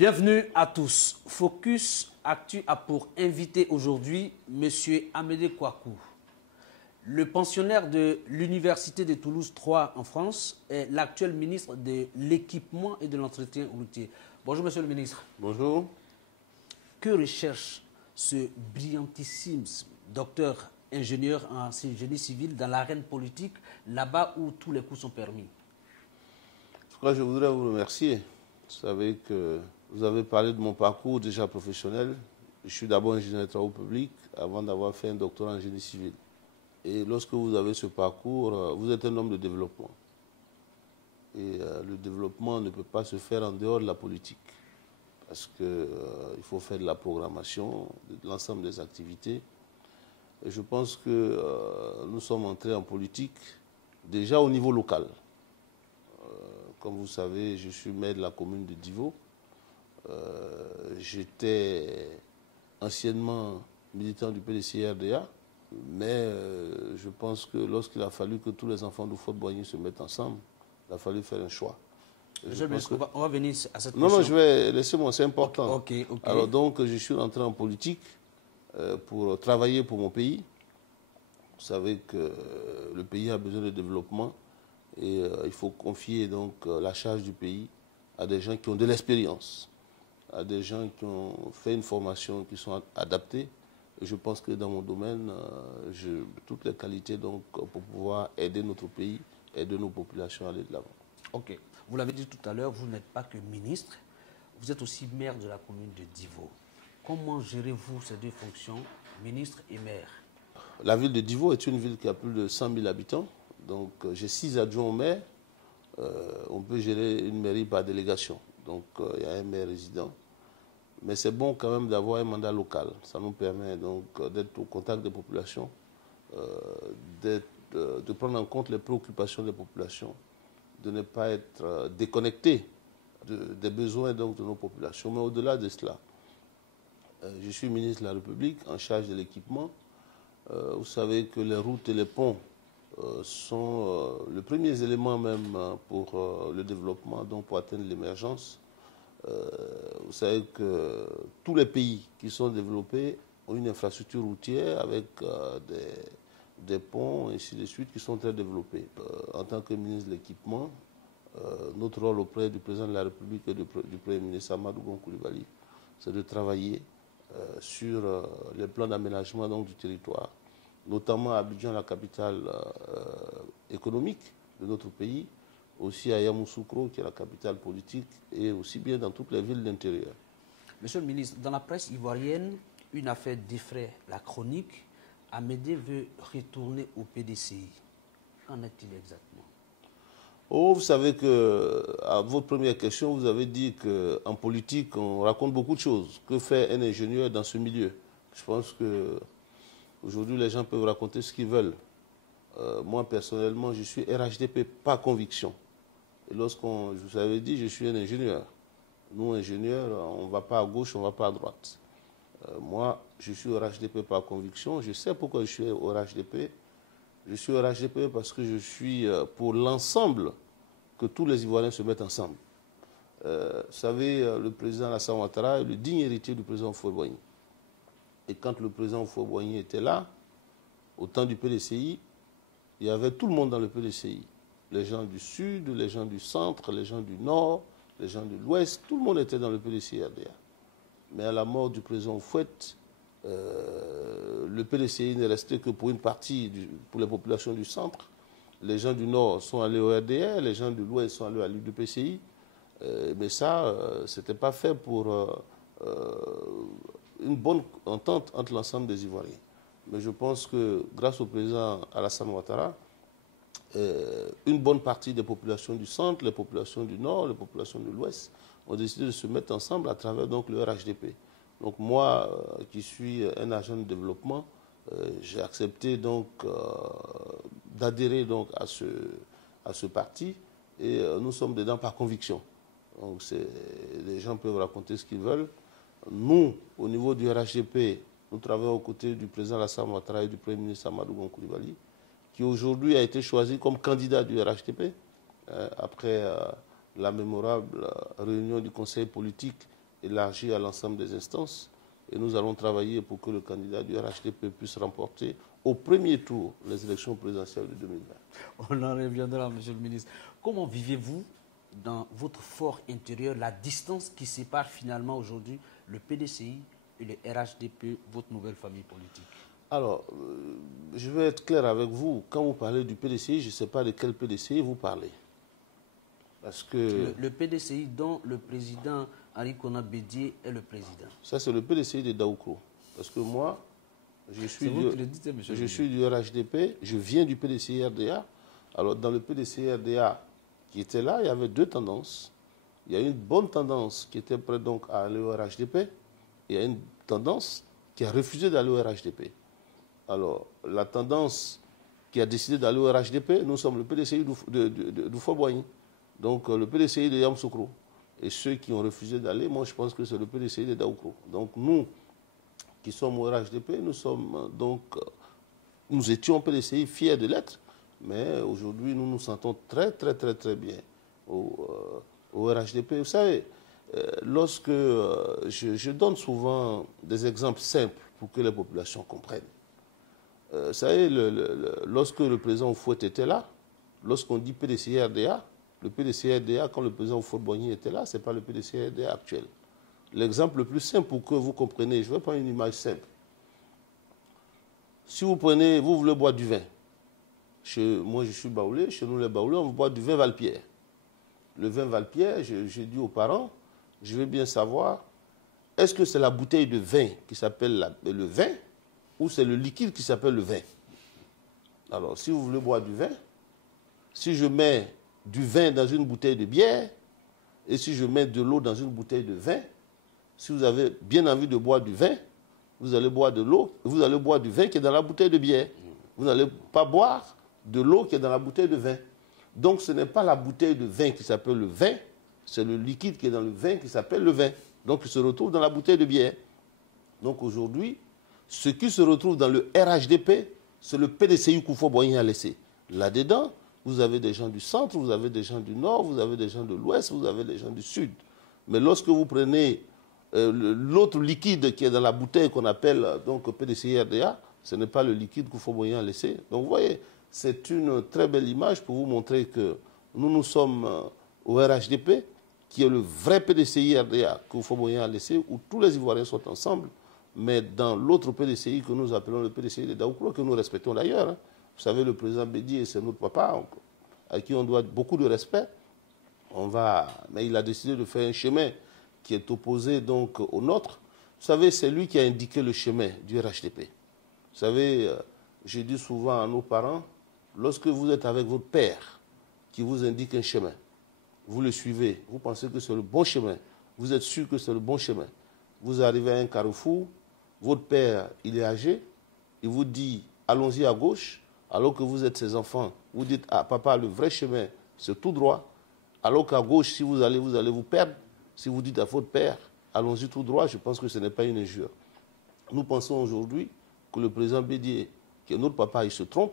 Bienvenue à tous. Focus Actu a pour invité aujourd'hui M. Amédée Kouakou. Le pensionnaire de l'Université de Toulouse 3 en France est l'actuel ministre de l'Équipement et de l'Entretien routier. Bonjour Monsieur le ministre. Bonjour. Que recherche ce brillantissime docteur ingénieur en génie civil dans l'arène politique, là-bas où tous les coups sont permis? Je voudrais vous remercier. Vous savez que vous avez parlé de mon parcours déjà professionnel. Je suis d'abord ingénieur des travaux publics avant d'avoir fait un doctorat en génie civil. Et lorsque vous avez ce parcours, vous êtes un homme de développement. Et le développement ne peut pas se faire en dehors de la politique. Parce qu'il faut faire de la programmation, de l'ensemble des activités. Et je pense que nous sommes entrés en politique déjà au niveau local. Comme vous savez, je suis maire de la commune de Divo. J'étais anciennement militant du PDC-RDA, mais je pense que lorsqu'il a fallu que tous les enfants de Fort-Boigny se mettent ensemble, il a fallu faire un choix. On va venir à cette question. Non, je vais laisser moi, c'est important. Okay. Alors donc, je suis rentré en politique pour travailler pour mon pays. Vous savez que le pays a besoin de développement. Et il faut confier donc la charge du pays à des gens qui ont de l'expérience, à des gens qui ont fait une formation, qui sont adaptés. Et je pense que dans mon domaine, j'ai toutes les qualités donc, pour pouvoir aider notre pays, aider nos populations à aller de l'avant. Ok. Vous l'avez dit tout à l'heure, vous n'êtes pas que ministre, vous êtes aussi maire de la commune de Divo. Comment gérez-vous ces deux fonctions, ministre et maire? La ville de Divo est une ville qui a plus de 100 000 habitants. Donc, j'ai 6 adjoints au maire. On peut gérer une mairie par délégation. Donc, il y a un maire résident. Mais c'est bon quand même d'avoir un mandat local. Ça nous permet donc d'être au contact des populations, de prendre en compte les préoccupations des populations, de ne pas être déconnecté des besoins donc, de nos populations. Mais au-delà de cela, je suis ministre de la République en charge de l'équipement. Vous savez que les routes et les ponts sont les premiers éléments même pour le développement, donc pour atteindre l'émergence. Vous savez que tous les pays qui sont développés ont une infrastructure routière avec des ponts et ainsi de suite qui sont très développés. En tant que ministre de l'équipement, notre rôle auprès du président de la République et du Premier ministre Amadou Gon Coulibaly, c'est de travailler sur les plans d'aménagement du territoire, notamment à Abidjan, la capitale économique de notre pays, aussi à Yamoussoukro, qui est la capitale politique, et aussi bien dans toutes les villes d'intérieur. Monsieur le ministre, dans la presse ivoirienne, une affaire défraie la chronique. Amédée veut retourner au PDCI. Qu'en est-il exactement? Oh, vous savez que, à votre première question, vous avez dit qu'en politique, on raconte beaucoup de choses. Que fait un ingénieur dans ce milieu? Je pense que aujourd'hui, les gens peuvent raconter ce qu'ils veulent. Moi, personnellement, je suis RHDP par conviction. Et je vous avais dit, je suis un ingénieur. Nous, ingénieurs, on ne va pas à gauche, on ne va pas à droite. Moi, je suis RHDP par conviction. Je sais pourquoi je suis au RHDP. Je suis au RHDP parce que je suis pour l'ensemble, que tous les Ivoiriens se mettent ensemble. Vous savez, le président Alassane Ouattara est le digne héritier du président Houphouët-Boigny. Et quand le président Houphouët-Boigny était là, au temps du PDCI, il y avait tout le monde dans le PDCI. Les gens du Sud, les gens du Centre, les gens du Nord, les gens de l'Ouest, tout le monde était dans le PDCI-RDA. Mais à la mort du président Houphouët, le PDCI n'est resté que pour une partie, pour les populations du Centre. Les gens du Nord sont allés au RDR, les gens de l'Ouest sont allés à l'UDPCI. Mais ça, ce n'était pas fait pour une bonne entente entre l'ensemble des Ivoiriens. Mais je pense que grâce au président Alassane Ouattara, une bonne partie des populations du centre, les populations du nord, les populations de l'ouest ont décidé de se mettre ensemble à travers donc, le RHDP. Donc moi, qui suis un agent de développement, j'ai accepté donc d'adhérer donc à ce parti et nous sommes dedans par conviction. Donc les gens peuvent raconter ce qu'ils veulent. Nous, au niveau du RHDP, nous travaillons aux côtés du président Alassane Ouattara et du Premier ministre Amadou Gon Coulibaly, qui aujourd'hui a été choisi comme candidat du RHDP, après la mémorable réunion du conseil politique élargi à l'ensemble des instances. Et nous allons travailler pour que le candidat du RHDP puisse remporter au premier tour les élections présidentielles de 2020. On en reviendra, Monsieur le ministre. Comment vivez-vous dans votre fort intérieur la distance qui sépare finalement aujourd'hui le PDCI et le RHDP, votre nouvelle famille politique? Alors, je vais être clair avec vous. Quand vous parlez du PDCI, je ne sais pas de quel PDCI vous parlez. Parce que le PDCI dont le président Henri Konan Bédié est le président. Ça, c'est le PDCI de Daoukro. Parce que moi, je suis du RHDP, je viens du PDCI RDA. Alors, dans le PDCI RDA qui était là, il y avait deux tendances. Il y a une bonne tendance qui était prête donc à aller au RHDP. Et il y a une tendance qui a refusé d'aller au RHDP. Alors, la tendance qui a décidé d'aller au RHDP, nous sommes le PDCI du Fort-Boigny. Donc, le PDCI de Yamoussoukro. Et ceux qui ont refusé d'aller, moi, je pense que c'est le PDCI de Daoukro. Donc, nous, qui sommes au RHDP, nous étions PDCI fiers de l'être, mais aujourd'hui, nous nous sentons très, très, très, très bien au RHDP. Vous savez, lorsque je donne souvent des exemples simples pour que les populations comprennent. Vous savez, lorsque le président Fouet était là, lorsqu'on dit PDCI RDA, le PDCI RDA, quand le président Fort-Boigny était là, ce n'est pas le PDCI RDA actuel. L'exemple le plus simple pour que vous compreniez, je vais prendre une image simple. Si vous voulez boire du vin, moi je suis baoulé, chez nous les baoulés, on boit du vin Valpierre. Le vin Valpierre, j'ai dit aux parents, je veux bien savoir, est-ce que c'est la bouteille de vin qui s'appelle le vin, ou c'est le liquide qui s'appelle le vin? Alors, si vous voulez boire du vin, si je mets du vin dans une bouteille de bière, et si je mets de l'eau dans une bouteille de vin, si vous avez bien envie de boire du vin, vous allez boire de l'eau, vous allez boire du vin qui est dans la bouteille de bière. Vous n'allez pas boire de l'eau qui est dans la bouteille de vin. Donc ce n'est pas la bouteille de vin qui s'appelle le vin, c'est le liquide qui est dans le vin qui s'appelle le vin. Donc il se retrouve dans la bouteille de bière. Donc aujourd'hui, ce qui se retrouve dans le RHDP, c'est le PDCI Koufo-Boigny a laissé. Là-dedans, vous avez des gens du centre, vous avez des gens du nord, vous avez des gens de l'ouest, vous avez des gens du sud. Mais lorsque vous prenez l'autre liquide qui est dans la bouteille qu'on appelle donc PDCI RDA, ce n'est pas le liquide Koufo-Boigny a laissé. Donc vous voyez, c'est une très belle image pour vous montrer que nous sommes au RHDP, qui est le vrai PDCI RDA que Koufo-Boigny a laissé, où tous les Ivoiriens sont ensemble, mais dans l'autre PDCI que nous appelons le PDCI de Daoukro, que nous respectons d'ailleurs. Vous savez, le président Bédié, c'est notre papa, à qui on doit beaucoup de respect. Mais il a décidé de faire un chemin qui est opposé donc au nôtre. Vous savez, c'est lui qui a indiqué le chemin du RHDP. Vous savez, je dis souvent à nos parents, lorsque vous êtes avec votre père qui vous indique un chemin, vous le suivez, vous pensez que c'est le bon chemin, vous êtes sûr que c'est le bon chemin. Vous arrivez à un carrefour, votre père, il est âgé, il vous dit, allons-y à gauche, alors que vous êtes ses enfants, vous dites, ah papa, le vrai chemin, c'est tout droit, alors qu'à gauche, si vous allez vous perdre. Si vous dites à votre père, allons-y tout droit, je pense que ce n'est pas une injure. Nous pensons aujourd'hui que le président Bédié, qui est notre papa, il se trompe.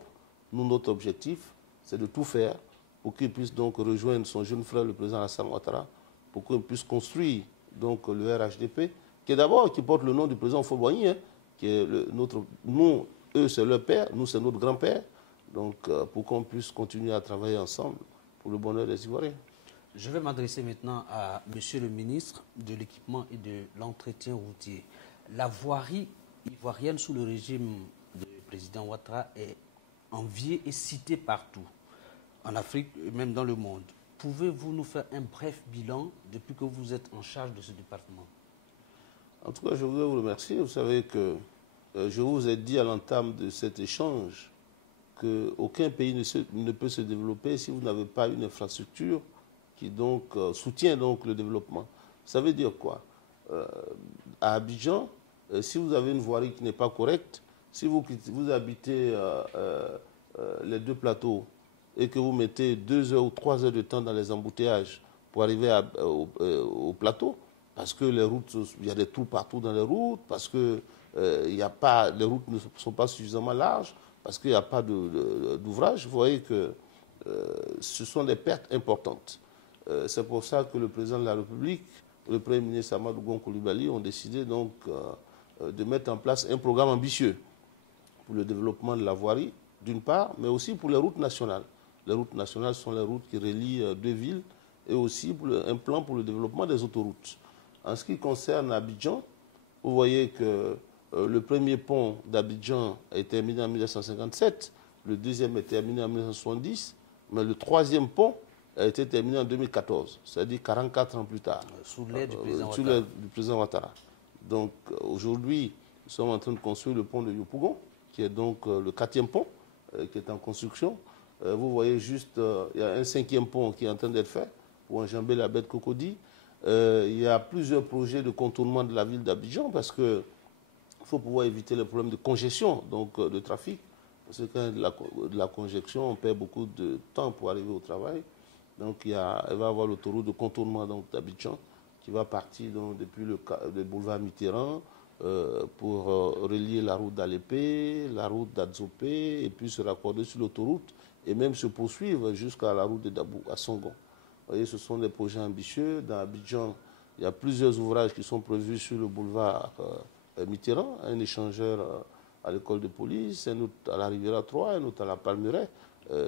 Nous, notre objectif, c'est de tout faire pour qu'il puisse donc rejoindre son jeune frère, le président Alassane Ouattara, pour qu'on puisse construire donc le RHDP, qui porte le nom du président Fort-Boigny, qui est nous, eux, c'est leur père, nous, c'est notre grand-père. Donc, pour qu'on puisse continuer à travailler ensemble pour le bonheur des Ivoiriens. Je vais m'adresser maintenant à Monsieur le ministre de l'Équipement et de l'Entretien routier. La voirie ivoirienne sous le régime du président Ouattara est enviée et citée partout, en Afrique et même dans le monde. Pouvez-vous nous faire un bref bilan depuis que vous êtes en charge de ce département? En tout cas, je voudrais vous remercier. Vous savez que je vous ai dit à l'entame de cet échange qu'aucun pays ne peut se développer si vous n'avez pas une infrastructure qui donc soutient donc le développement. Ça veut dire quoi? À Abidjan, si vous avez une voirie qui n'est pas correcte, si vous habitez les deux plateaux et que vous mettez 2 heures ou 3 heures de temps dans les embouteillages pour arriver au plateau, parce que les routes, il y a des trous partout dans les routes, parce que les routes ne sont pas suffisamment larges, parce qu'il n'y a pas d'ouvrage, vous voyez que ce sont des pertes importantes. C'est pour ça que le président de la République le Premier ministre Amadou Gon Coulibaly ont décidé donc de mettre en place un programme ambitieux pour le développement de la voirie, d'une part, mais aussi pour les routes nationales. Les routes nationales sont les routes qui relient deux villes et aussi pour un plan pour le développement des autoroutes. En ce qui concerne Abidjan, vous voyez que le premier pont d'Abidjan a été terminé en 1957, le deuxième est terminé en 1970, mais le troisième pont a été terminé en 2014, c'est-à-dire 44 ans plus tard. Sous l'aide du président Ouattara. Donc aujourd'hui, nous sommes en train de construire le pont de Yopougon, qui est donc le 4e pont qui est en construction. Vous voyez juste, il y a un 5e pont qui est en train d'être fait pour enjamber la baie de Cocody. Il y a plusieurs projets de contournement de la ville d'Abidjan parce qu'il faut pouvoir éviter les problèmes de congestion, donc de trafic. Parce que quand il y a de la congestion, on perd beaucoup de temps pour arriver au travail. Donc il va y avoir l'autoroute de contournement d'Abidjan qui va partir donc, depuis le boulevard Mitterrand pour relier la route d'Alépé, la route d'Adzopé et puis se raccorder sur l'autoroute et même se poursuivre jusqu'à la route de Dabou, à Songon. Vous voyez, ce sont des projets ambitieux. Dans Abidjan, il y a plusieurs ouvrages qui sont prévus sur le boulevard Mitterrand, un échangeur à l'école de police, un autre à la Riviera 3, un autre à la Palmeraie,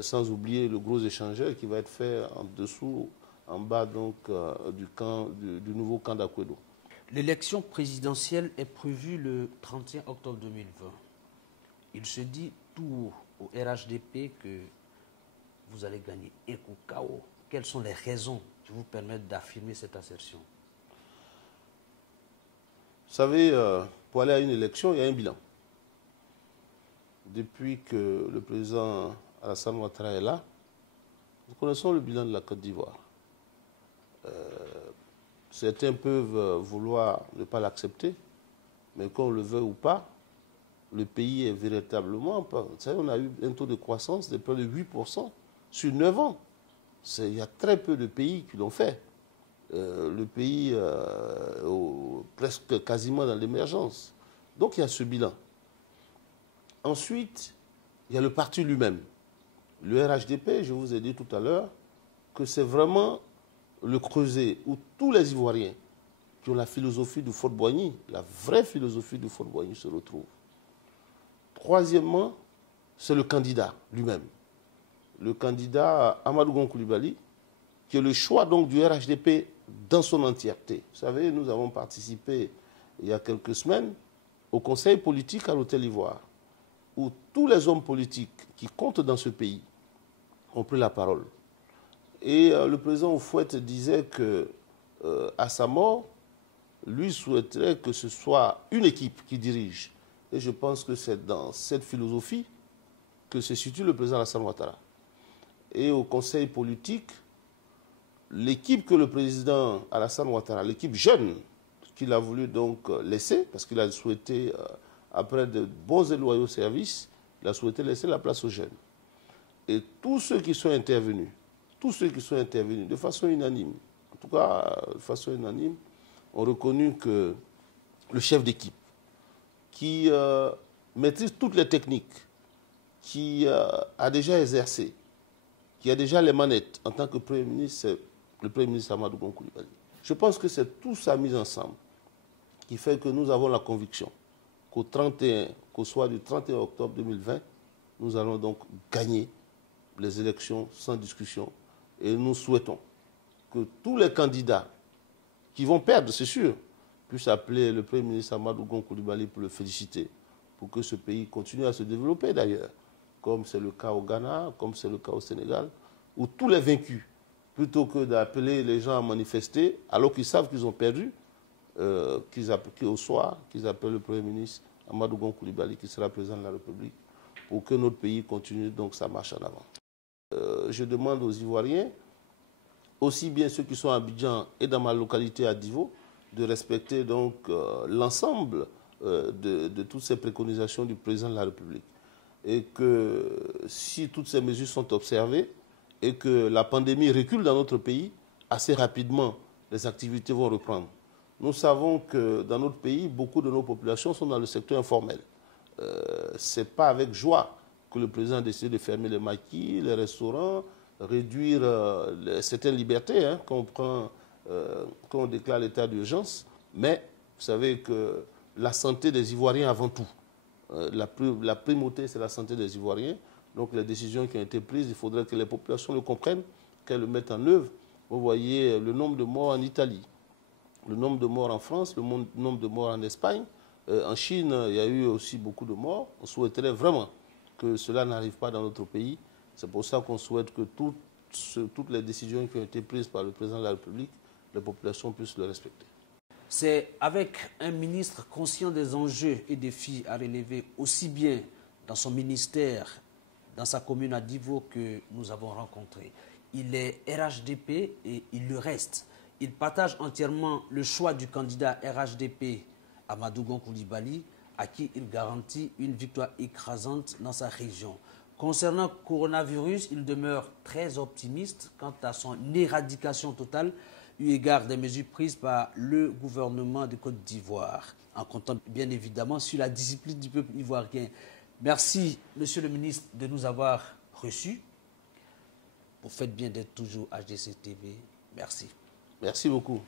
sans oublier le gros échangeur qui va être fait en dessous, en bas donc du nouveau camp d'Akwedo. L'élection présidentielle est prévue le 31 octobre 2020. Il se dit tout au RHDP que vous allez gagner un coup KO. Quelles sont les raisons qui vous permettent d'affirmer cette assertion? Vous savez, pour aller à une élection, il y a un bilan. Depuis que le président Alassane Ouattara est là, nous connaissons le bilan de la Côte d'Ivoire. Certains peuvent vouloir ne pas l'accepter, mais qu'on le veuille ou pas, le pays est véritablement... Vous savez, on a eu un taux de croissance de près de 8% sur 9 ans. Il y a très peu de pays qui l'ont fait. Le pays presque quasiment dans l'émergence. Donc il y a ce bilan. Ensuite, il y a le parti lui-même. Le RHDP, je vous ai dit tout à l'heure, que c'est vraiment le creuset où tous les Ivoiriens qui ont la philosophie du Fort-Boigny, la vraie philosophie du Fort-Boigny se retrouvent. Troisièmement, c'est le candidat lui-même. Le candidat Amadou Gon Coulibaly, qui est le choix donc du RHDP dans son entièreté. Vous savez, nous avons participé il y a quelques semaines au conseil politique à l'Hôtel Ivoire, où tous les hommes politiques qui comptent dans ce pays ont pris la parole. Et le président Oufouette disait que, à sa mort, lui souhaiterait que ce soit une équipe qui dirige. Et je pense que c'est dans cette philosophie que se situe le président Alassane Ouattara. Et au conseil politique, l'équipe que le président Alassane Ouattara, l'équipe jeune qu'il a voulu donc laisser, parce qu'il a souhaité, après de bons et loyaux services, il a souhaité laisser la place aux jeunes. Et tous ceux qui sont intervenus de façon unanime, en tout cas de façon unanime, ont reconnu que le chef d'équipe, qui maîtrise toutes les techniques, qui a déjà exercé, qui a déjà les manettes en tant que Premier ministre, c'est le Premier ministre Amadou Gon Coulibaly. Je pense que c'est tout ça mis ensemble qui fait que nous avons la conviction qu'au soir du 31 octobre 2020, nous allons donc gagner les élections sans discussion. Et nous souhaitons que tous les candidats qui vont perdre, c'est sûr, puissent appeler le Premier ministre Amadou Gon Coulibaly pour le féliciter, pour que ce pays continue à se développer d'ailleurs, comme c'est le cas au Ghana, comme c'est le cas au Sénégal, où tous les vaincus, plutôt que d'appeler les gens à manifester, alors qu'ils savent qu'ils ont perdu, au soir, qu'ils appellent le Premier ministre Amadou Gon Coulibaly, qui sera président de la République, pour que notre pays continue donc sa marche en avant. Je demande aux Ivoiriens, aussi bien ceux qui sont à Abidjan et dans ma localité à Divo, de respecter donc l'ensemble de toutes ces préconisations du président de la République. Et que si toutes ces mesures sont observées et que la pandémie recule dans notre pays, assez rapidement, les activités vont reprendre. Nous savons que dans notre pays, beaucoup de nos populations sont dans le secteur informel. Ce n'est pas avec joie que le président a décidé de fermer les maquis, les restaurants, réduire certaines libertés. Quand on prend qu'on déclare l'état d'urgence, mais vous savez que la santé des Ivoiriens avant tout. La primauté, c'est la santé des Ivoiriens. Donc les décisions qui ont été prises, il faudrait que les populations le comprennent, qu'elles le mettent en œuvre. Vous voyez le nombre de morts en Italie, le nombre de morts en France, le nombre de morts en Espagne. En Chine, il y a eu aussi beaucoup de morts. On souhaiterait vraiment que cela n'arrive pas dans notre pays. C'est pour ça qu'on souhaite que toutes les décisions qui ont été prises par le président de la République, les populations puissent le respecter. C'est avec un ministre conscient des enjeux et défis à relever aussi bien dans son ministère, dans sa commune à Divo que nous avons rencontré. Il est RHDP et il le reste. Il partage entièrement le choix du candidat RHDP Amadou Gon Coulibaly, à qui il garantit une victoire écrasante dans sa région. Concernant le coronavirus, il demeure très optimiste quant à son éradication totale, eu égard des mesures prises par le gouvernement de Côte d'Ivoire, en comptant bien évidemment sur la discipline du peuple ivoirien. Merci, Monsieur le ministre, de nous avoir reçus. Vous faites bien d'être toujours HDC TV. Merci. Merci beaucoup.